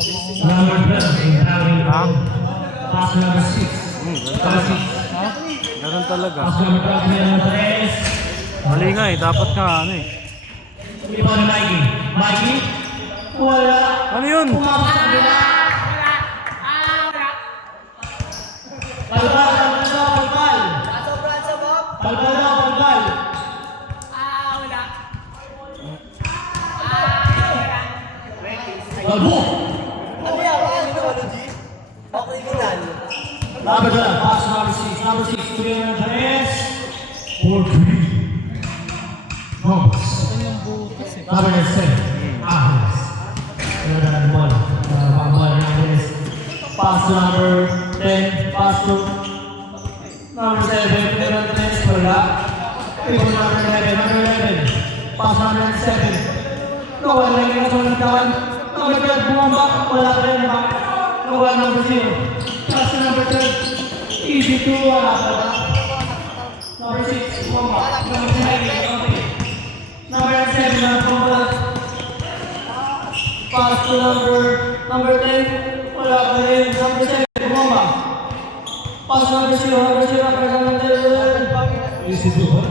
Number 12, pass number 6. Ganun talaga. Pass number 12, Mali nga eh, dapat nga ano eh. Iba ni Mikey. Mikey? Wala. Ano yun? Pumapos sa kabila. Palpal. Balbo! Number 12, pass number 6. Number 6, Julian Andres. 4-3. Gomes. Number 7, Ahles. Pass number 10, pass to number 7, Julian Andres. Wala. Number 11, pass number 7. No, wala yung kasunod. Number 12, bumamba. Wala ka rin naman. No, number 0. Pass number 12. Easy to wala ka na. Number 6, bumamba. Number 7, number 7, bumamba. Pass to number 10. Wala ka rin. Number 7, bumamba. Pass number 0, number 10. Easy to wala.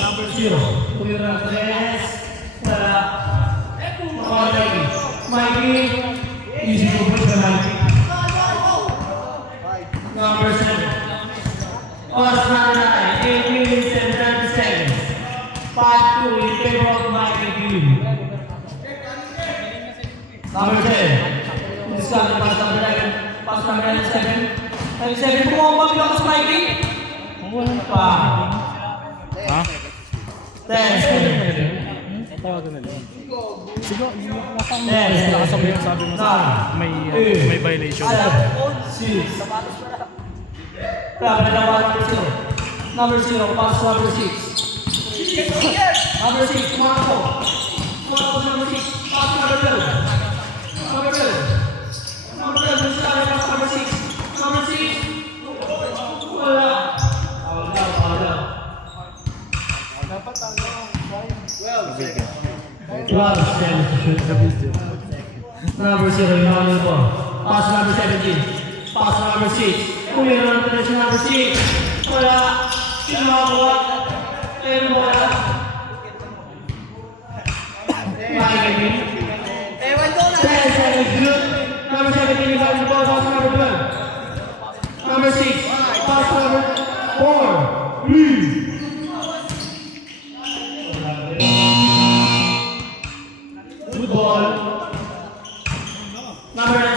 Number 0, Julian Andres. Wala. Mikey. Easy to put the Mikey. Number 7. Pass number 9, 8 minutes and 30 seconds. Part 2 in favor of Mikey Green. Number 10. Discard pass number 11. Pass number 97. 97, bumabag lang sa Mikey. Pa. Ha? 10. Tawagan na lang. Siguro, Sabi mo sa may violation. 6. Number 0, pass number 6. Number 6, Marco. Number 6, pass number 12. Number 12. Number 12, pass number 6. Number 6. Wala. Number 0, Emmanuel Paul. Pass number 17. Pass number 6. Julian Andres, number 6. Wala. Sino makakuha? Ayun mo wala. Mikey. Ewan ko na. 10 seconds, good. Number 17, Emmanuel Paul. Pass number 12. Number 6. Pass number 4. 3. Good ball. Number